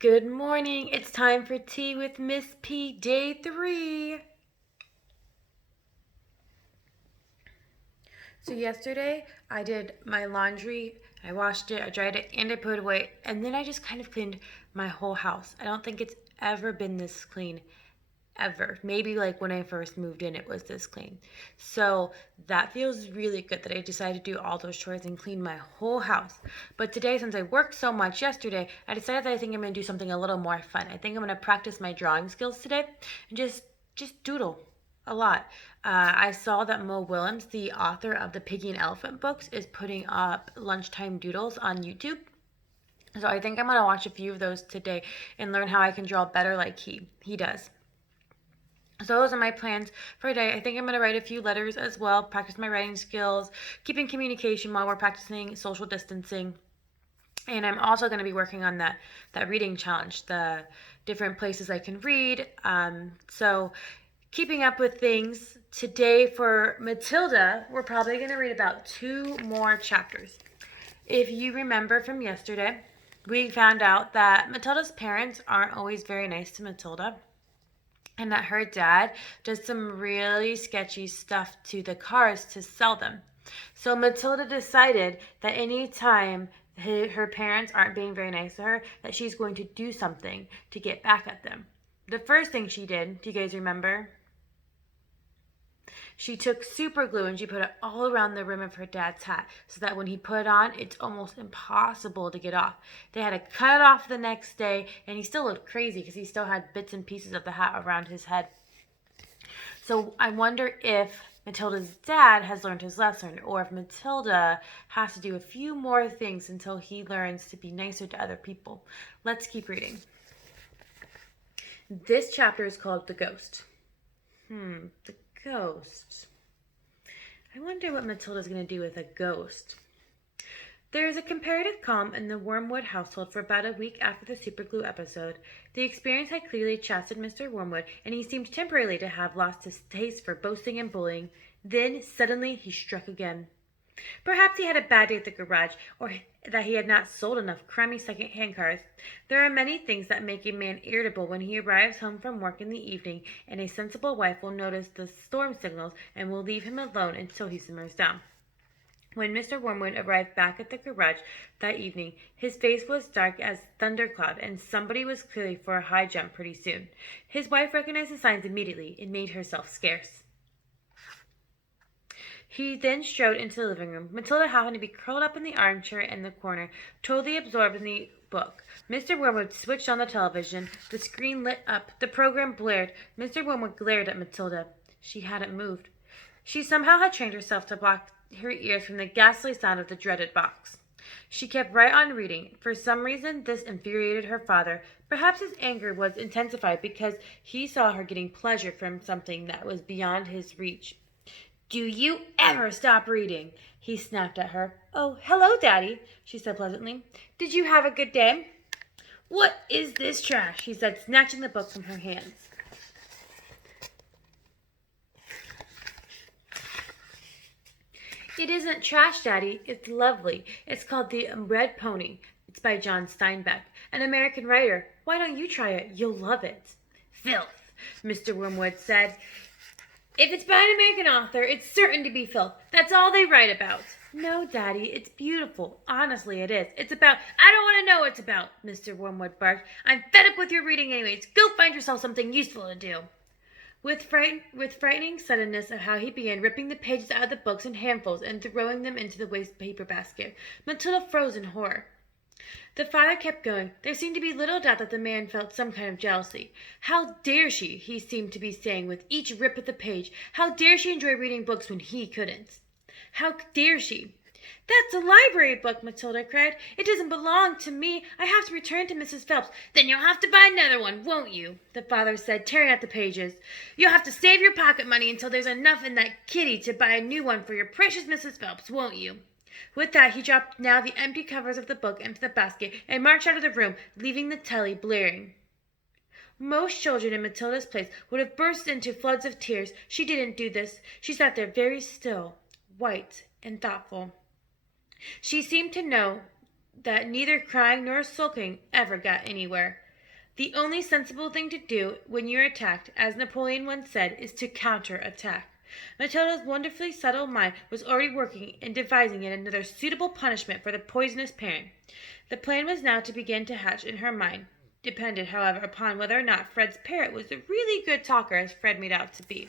Good morning. It's time for tea with Miss P, day 3. So yesterday I did my laundry. I washed it, I dried it, and I put it away. And then I just kind of cleaned my whole house. I don't think it's ever been this clean. Ever. Maybe like when I first moved in, it was this clean. So that feels really good that I decided to do all those chores and clean my whole house. But today, since I worked so much yesterday, I decided that I think I'm going to do something a little more fun. I think I'm going to practice my drawing skills today and just doodle a lot. I saw that Mo Willems, the author of the Piggy and Elephant books, is putting up lunchtime doodles on YouTube. So I think I'm going to watch a few of those today and learn how I can draw better like he does. So those are my plans for today. I think I'm going to write a few letters as well, practice my writing skills, keeping communication while we're practicing social distancing. And I'm also going to be working on that reading challenge, the different places I can read. So keeping up with things. Today for Matilda, we're probably going to read about 2 more chapters. If you remember from yesterday, we found out that Matilda's parents aren't always very nice to Matilda, and that her dad does some really sketchy stuff to the cars to sell them. So Matilda decided that anytime her parents aren't being very nice to her, that she's going to do something to get back at them. The first thing she did, do you guys remember? She took super glue and she put it all around the rim of her dad's hat so that when he put it on, it's almost impossible to get off. They had to cut it off the next day, and he still looked crazy because he still had bits and pieces of the hat around his head. So I wonder if Matilda's dad has learned his lesson, or if Matilda has to do a few more things until he learns to be nicer to other people. Let's keep reading. This chapter is called The Ghost. The ghost. I wonder what Matilda's going to do with a ghost. There is a comparative calm in the Wormwood household for about a week after the superglue episode. The experience had clearly chastened Mr. Wormwood, and he seemed temporarily to have lost his taste for boasting and bullying. Then, suddenly, he struck again. Perhaps he had a bad day at the garage, or that he had not sold enough crummy second-hand cars. There are many things that make a man irritable when he arrives home from work in the evening, and a sensible wife will notice the storm signals and will leave him alone until he simmers down. When Mr. Wormwood arrived back at the garage that evening, his face was dark as thundercloud, and somebody was clearly for a high jump pretty soon. His wife recognized the signs immediately and made herself scarce. He then strode into the living room. Matilda happened to be curled up in the armchair in the corner, totally absorbed in the book. Mr. Wormwood switched on the television. The screen lit up. The program blared. Mr. Wormwood glared at Matilda. She hadn't moved. She somehow had trained herself to block her ears from the ghastly sound of the dreaded box. She kept right on reading. For some reason, this infuriated her father. Perhaps his anger was intensified because he saw her getting pleasure from something that was beyond his reach. "Do you ever stop reading?" he snapped at her. "Oh, hello, Daddy," she said pleasantly. "Did you have a good day?" "What is this trash?" he said, snatching the book from her hands. "It isn't trash, Daddy. It's lovely. It's called The Red Pony. It's by John Steinbeck, an American writer. Why don't you try it? You'll love it." "Filth," Mr. Wormwood said. "If it's by an American author, it's certain to be filth. That's all they write about." "No, Daddy, it's beautiful. Honestly, it is. It's about—" "I don't want to know what it's about," Mr. Wormwood barked. "I'm fed up with your reading anyways. Go find yourself something useful to do." With frightening suddenness of how he began ripping the pages out of the books in handfuls and throwing them into the waste paper basket, Matilda froze in horror. The father kept going. There seemed to be little doubt that the man felt some kind of jealousy. "How dare she?" he seemed to be saying with each rip of the page. "How dare she enjoy reading books when he couldn't? How dare she?" "That's a library book," Matilda cried. "It doesn't belong to me. I have to return to Mrs. Phelps." "Then you'll have to buy another one, won't you?" the father said, tearing at the pages. "You'll have to save your pocket money until there's enough in that kitty to buy a new one for your precious Mrs. Phelps, won't you?" With that, he dropped now the empty covers of the book into the basket and marched out of the room, leaving the telly blaring. Most children in Matilda's place would have burst into floods of tears. She didn't do this. She sat there very still, white and thoughtful. She seemed to know that neither crying nor sulking ever got anywhere. The only sensible thing to do when you're attacked, as Napoleon once said, is to counter-attack. Matilda's wonderfully subtle mind was already working and devising yet another suitable punishment for the poisonous parent. The plan was now to begin to hatch in her mind, depended, however, upon whether or not Fred's parrot was a really good talker, as Fred made out to be.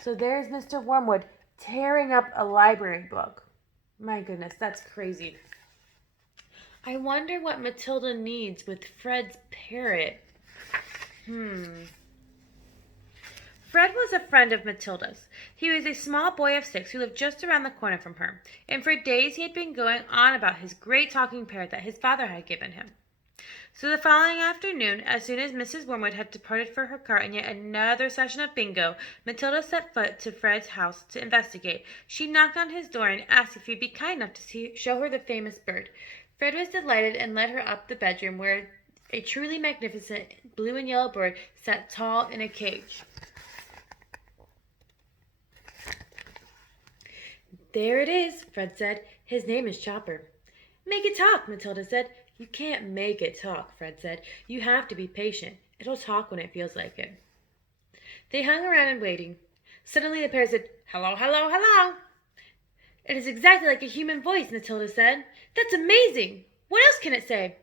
So there's Mr. Wormwood tearing up a library book. My goodness, that's crazy. I wonder what Matilda needs with Fred's parrot. Fred was a friend of Matilda's. He was a small boy of 6 who lived just around the corner from her, and for days he had been going on about his great talking parrot that his father had given him. So the following afternoon, as soon as Mrs. Wormwood had departed for her cart and yet another session of bingo, Matilda set foot to Fred's house to investigate. She knocked on his door and asked if he'd be kind enough to show her the famous bird. Fred was delighted and led her up the bedroom where a truly magnificent blue and yellow bird sat tall in a cage. There it is, Fred said. His name is Chopper. Make it talk, Matilda said. You can't make it talk, Fred said. You have to be patient. It'll talk when it feels like it. They hung around and waiting. Suddenly the parrot said, "Hello, hello, hello." It is exactly like a human voice, Matilda said. That's amazing. What else can it say?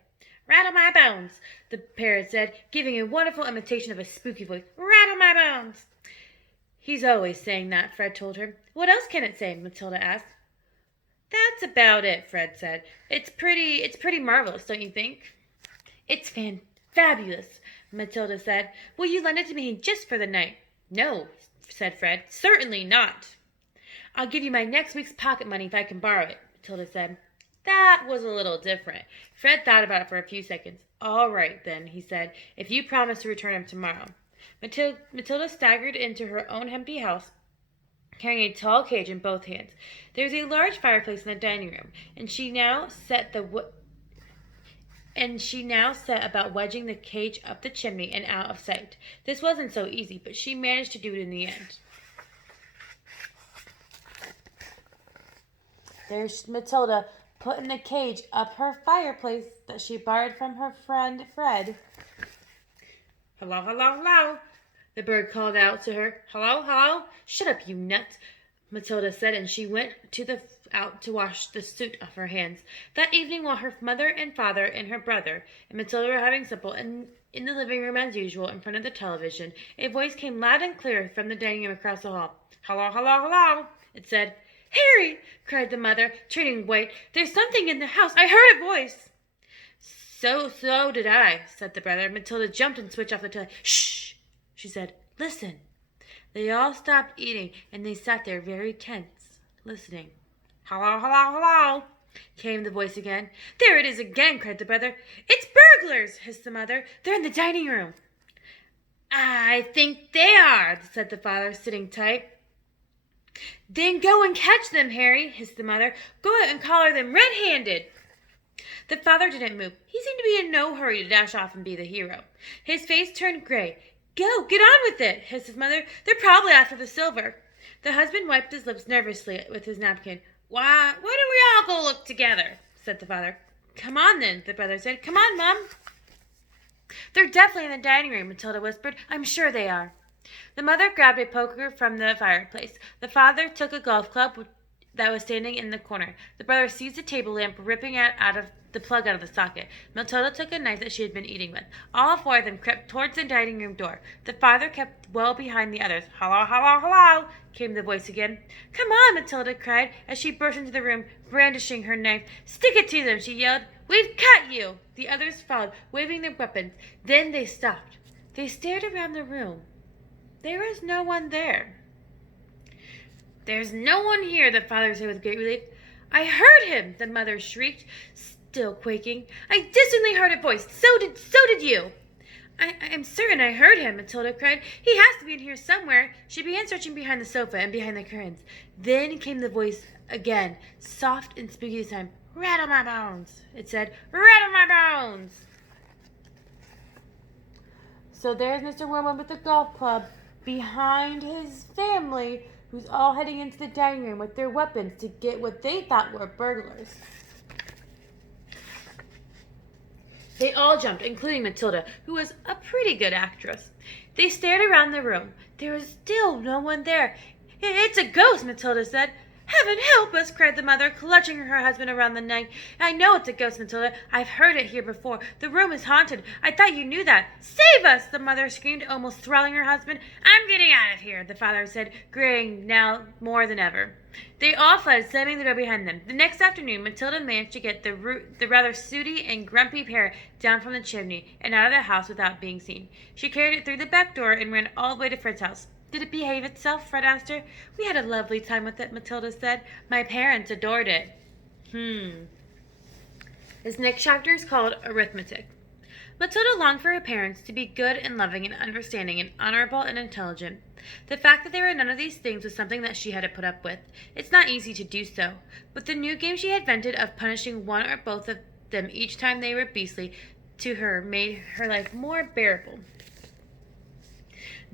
Rattle my bones, the parrot said, giving a wonderful imitation of a spooky voice. Rattle my bones. He's always saying that, Fred told her. What else can it say? Matilda asked. That's about it, Fred said. It's pretty marvelous, don't you think? It's fabulous, Matilda said. Will you lend it to me just for the night? No, said Fred. Certainly not. I'll give you my next week's pocket money if I can borrow it, Matilda said. That was a little different. Fred thought about it for a few seconds. All right, then, he said, if you promise to return him tomorrow. Matilda staggered into her own empty house, carrying a tall cage in both hands. There was a large fireplace in the dining room, and she now set about wedging the cage up the chimney and out of sight. This wasn't so easy, but she managed to do it in the end. There's Matilda putting the cage up her fireplace that she borrowed from her friend Fred. Hello, hello, hello, the bird called out to her. Hello, hello. Shut up, you nut, Matilda said, and she went out to wash the soot off her hands. That evening, while her mother and father and her brother and Matilda were having supper in the living room as usual in front of the television, a voice came loud and clear from the dining room across the hall. Hello, hello, hello, it said. Harry, cried the mother, turning white. There's something in the house. I heard a voice. So did I, said the brother. Matilda jumped and switched off the television. Shh, she said. Listen. They all stopped eating, and they sat there very tense, listening. Hello, hello, hello, came the voice again. There it is again, cried the brother. It's burglars, hissed the mother. They're in the dining room. I think they are, said the father, sitting tight. Then go and catch them, Harry, hissed the mother. Go out and collar them red-handed. The father didn't move. He seemed to be in no hurry to dash off and be the hero. His face turned gray. Go, get on with it, hissed his mother. They're probably after the silver. The husband wiped his lips nervously with his napkin. Why don't we all go look together, said the father. Come on, then, the brother said. Come on, Mum. They're definitely in the dining room, Matilda whispered. I'm sure they are. The mother grabbed a poker from the fireplace. The father took a golf club that was standing in the corner. The brother seized a table lamp, ripping it out of the plug out of the socket. Matilda took a knife that she had been eating with. All four of them crept towards the dining room door. The father kept well behind the others. Hello, hello, hello, came the voice again. Come on, Matilda cried as she burst into the room, brandishing her knife. Stick it to them, she yelled. We've caught you. The others followed, waving their weapons. Then they stopped. They stared around the room. There was no one there. There's no one here, the father said with great relief. I heard him, the mother shrieked, still quaking. I distinctly heard a voice. So did you. I am certain I heard him, Matilda cried. He has to be in here somewhere. She began searching behind the sofa and behind the curtains. Then came the voice again, soft and spooky this time. Rattle my bones, it said. Rattle my bones. So there's Mr. Wormwood with the golf club behind his family, who's all heading into the dining room with their weapons to get what they thought were burglars. They all jumped, including Matilda, who was a pretty good actress. They stared around the room. There was still no one there. It's a ghost, Matilda said. Heaven help us, cried the mother, clutching her husband around the neck. I know it's a ghost, Matilda. I've heard it here before. The room is haunted. I thought you knew that. Save us, the mother screamed, almost thralling her husband. I'm getting out of here, the father said, grinning now more than ever. They all fled, slamming the door behind them. The next afternoon, Matilda managed to get the rather sooty and grumpy Parrot down from the chimney and out of the house without being seen. She carried it through the back door and ran all the way to Fred's house. Did it behave itself? Fred asked her. We had a lovely time with it, Matilda said. My parents adored it. This next chapter is called Arithmetic. Matilda longed for her parents to be good and loving and understanding and honorable and intelligent. The fact that they were none of these things was something that she had to put up with. It's not easy to do so, but the new game she had invented of punishing one or both of them each time they were beastly to her made her life more bearable.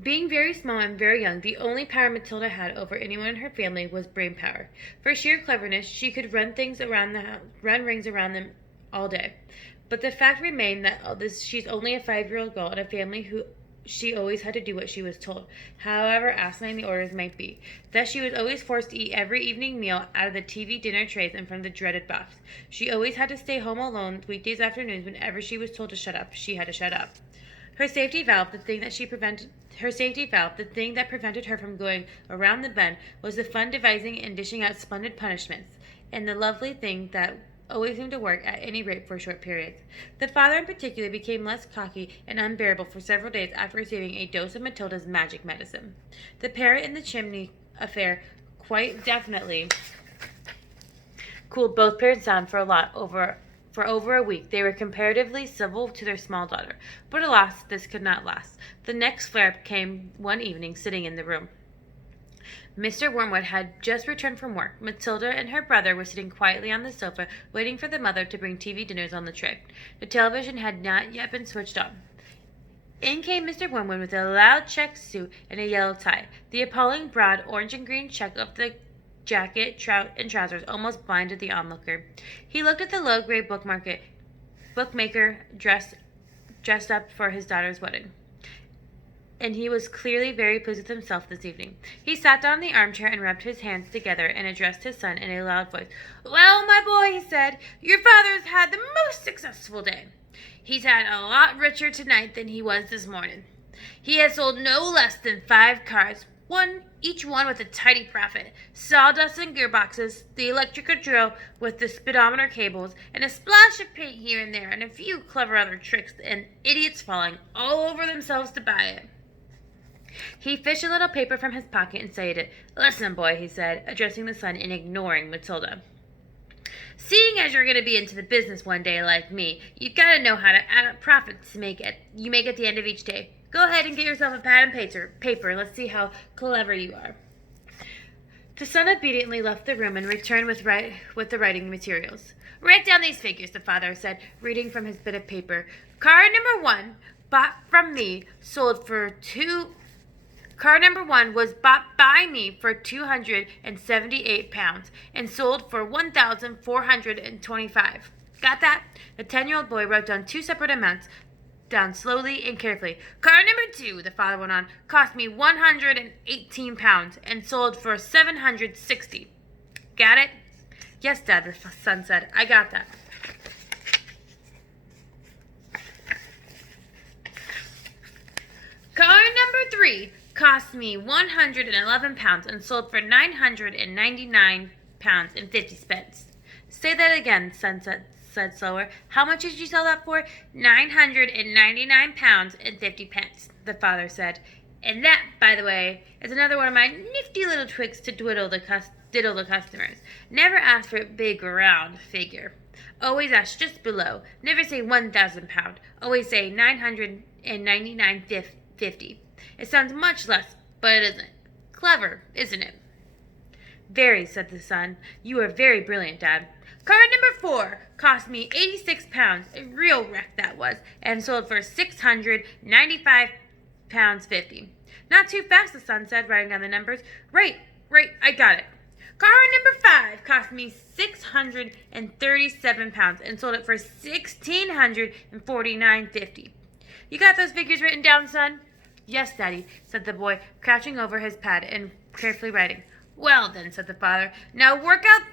Being very small and very young, the only power Matilda had over anyone in her family was brain power. For sheer cleverness, she could run rings around them all day. But the fact remained that she's only a 5-year-old girl in a family who she always had to do what she was told, however asinine the orders might be. That she was always forced to eat every evening meal out of the TV dinner trays and from the dreaded box. She always had to stay home alone weekdays afternoons whenever she was told to shut up. She had to shut up. Her safety valve, the thing that prevented her from going around the bend, was the fun devising and dishing out splendid punishments, and the lovely thing that always seemed to work at any rate for short periods. The father in particular became less cocky and unbearable for several days after receiving a dose of Matilda's magic medicine. The parrot in the chimney affair quite definitely cooled both parents down for over a week. They were comparatively civil to their small daughter. But alas, this could not last. The next flare-up came one evening, sitting in the room. Mr. Wormwood had just returned from work. Matilda and her brother were sitting quietly on the sofa, waiting for the mother to bring TV dinners on the tray. The television had not yet been switched on. In came Mr. Wormwood with a loud check suit and a yellow tie. The appalling broad orange and green check of the jacket and trousers almost blinded the onlooker. He looked at the low gray bookmaker dressed up for his daughter's wedding, and he was clearly very pleased with himself this evening. He sat down in the armchair and rubbed his hands together and addressed his son in a loud voice. Well, my boy, he said, your father's had the most successful day. He's had a lot richer tonight than he was this morning. He has sold no less than 5 cars, each one with a tidy profit, sawdust and gearboxes, the electrical drill with the speedometer cables, and a splash of paint here and there, and a few clever other tricks, and idiots falling all over themselves to buy it. He fished a little paper from his pocket and saluted. Listen, boy, he said, addressing the son and ignoring Matilda. Seeing as you're going to be into the business one day like me, you've got to know how to add up profits you make at the end of each day. Go ahead and get yourself a pad and paper. Let's see how clever you are. The son obediently left the room and returned with the writing materials. Write down these figures, the father said, reading from his bit of paper. Car number 1, bought from me, sold for Car number 1 was bought by me for £278 and sold for £1,425. Got that? The 10-year-old boy wrote down 2 separate amounts, down slowly and carefully. Car number 2, the father went on, cost me £118 and sold for $760. Got it? Yes, Dad, the son said. I got that. Car number 3 cost me £111 and sold for £999.50. Say that again, son said slower. How much did you sell that for? £999.50, the father said. And that, by the way, is another one of my nifty little tricks to diddle the customers. Never ask for a big round figure. Always ask just below. Never say £1,000. Always say $999.50. It sounds much less, but it isn't. Clever, isn't it? Very, said the son. You are very brilliant, Dad. Car number 4 cost me £86, a real wreck that was, and sold for £695.50. Not too fast, the son said, writing down the numbers. Right, I got it. Car number 5 cost me 637 pounds and sold it for 1,649.50. You got those figures written down, son? Yes, Daddy, said the boy, crouching over his pad and carefully writing. Well, then, said the father, now work out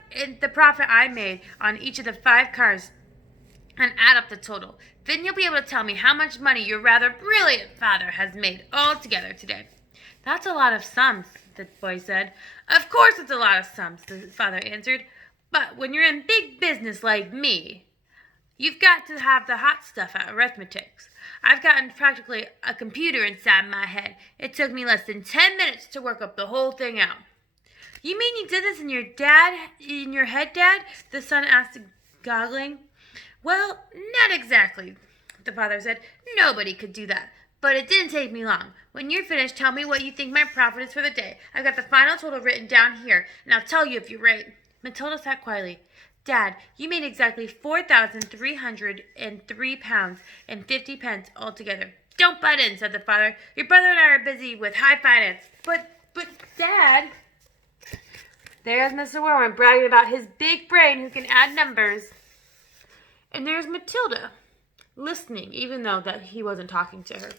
the profit I made on each of the 5 cars and add up the total. Then you'll be able to tell me how much money your rather brilliant father has made altogether today. That's a lot of sums, the boy said. Of course it's a lot of sums, the father answered. But when you're in big business like me, you've got to have the hot stuff at arithmetics. I've gotten practically a computer inside my head. It took me less than 10 minutes to work up the whole thing out. You mean you did this in your head, Dad? The son asked, goggling. Well, not exactly, the father said. Nobody could do that. But it didn't take me long. When you're finished, tell me what you think my profit is for the day. I've got the final total written down here, and I'll tell you if you're right. Matilda sat quietly. Dad, you made exactly 4,303 pounds and 50 pence altogether. Don't butt in, said the father. Your brother and I are busy with high finance. But, Dad... There's Mr. Wormwood bragging about his big brain who can add numbers. And there's Matilda, listening, even though that he wasn't talking to her.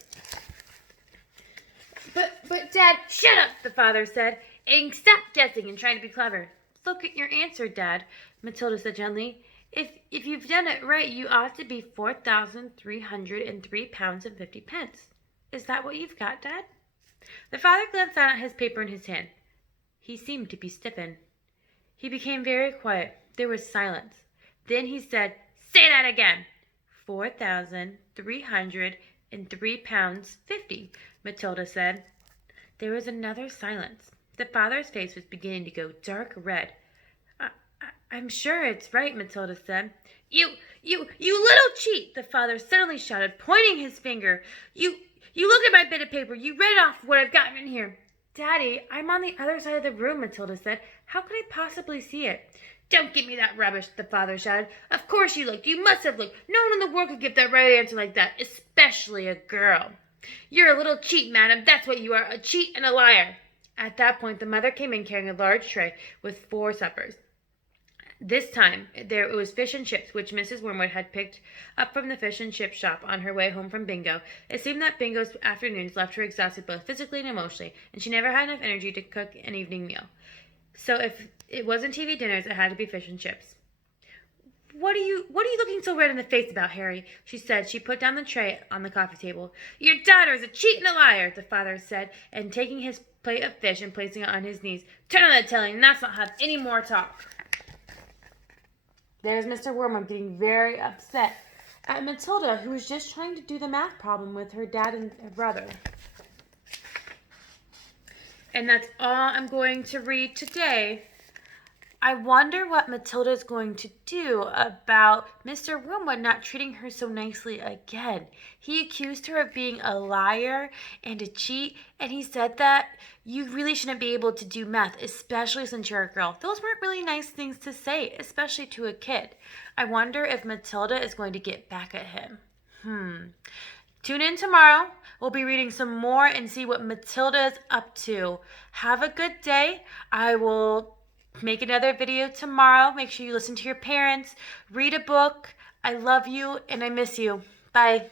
But Dad, shut up, the father said, and stop guessing and trying to be clever. Look at your answer, Dad, Matilda said gently. If you've done it right, you ought to be 4,303 pounds and 50 pence. Is that what you've got, Dad? The father glanced down at his paper in his hand. He seemed to be stiffened. He became very quiet. There was silence. Then he said, Say that again. 4,303 pounds 50, Matilda said. There was another silence. The father's face was beginning to go dark red. I'm sure it's right, Matilda said. You little cheat, the father suddenly shouted, pointing his finger. You looked at my bit of paper. You read off what I've gotten in here. Daddy, I'm on the other side of the room, Matilda said. How could I possibly see it? Don't give me that rubbish, the father shouted. Of course you looked. You must have looked. No one in the world could give that right answer like that, especially a girl. You're a little cheat, madam. That's what you are, a cheat and a liar. At that point, the mother came in carrying a large tray with 4 suppers. This time, it was fish and chips, which Mrs. Wormwood had picked up from the fish and chip shop on her way home from bingo. It seemed that bingo's afternoons left her exhausted both physically and emotionally, and she never had enough energy to cook an evening meal. So if it wasn't TV dinners, it had to be fish and chips. What are you looking so red in the face about, Harry? She said. She put down the tray on the coffee table. Your daughter is a cheat and a liar, the father said, and taking his plate of fish and placing it on his knees. Turn on that telly and let's not have any more talk. There's Mr. Wormwood getting very upset at Matilda, who was just trying to do the math problem with her dad and her brother. And that's all I'm going to read today. I wonder what Matilda is going to do about Mr. Wormwood not treating her so nicely again. He accused her of being a liar and a cheat, and he said that you really shouldn't be able to do math, especially since you're a girl. Those weren't really nice things to say, especially to a kid. I wonder if Matilda is going to get back at him. Tune in tomorrow. We'll be reading some more and see what Matilda is up to. Have a good day. I will make another video tomorrow. Make sure you listen to your parents. Read a book. I love you and I miss you. Bye.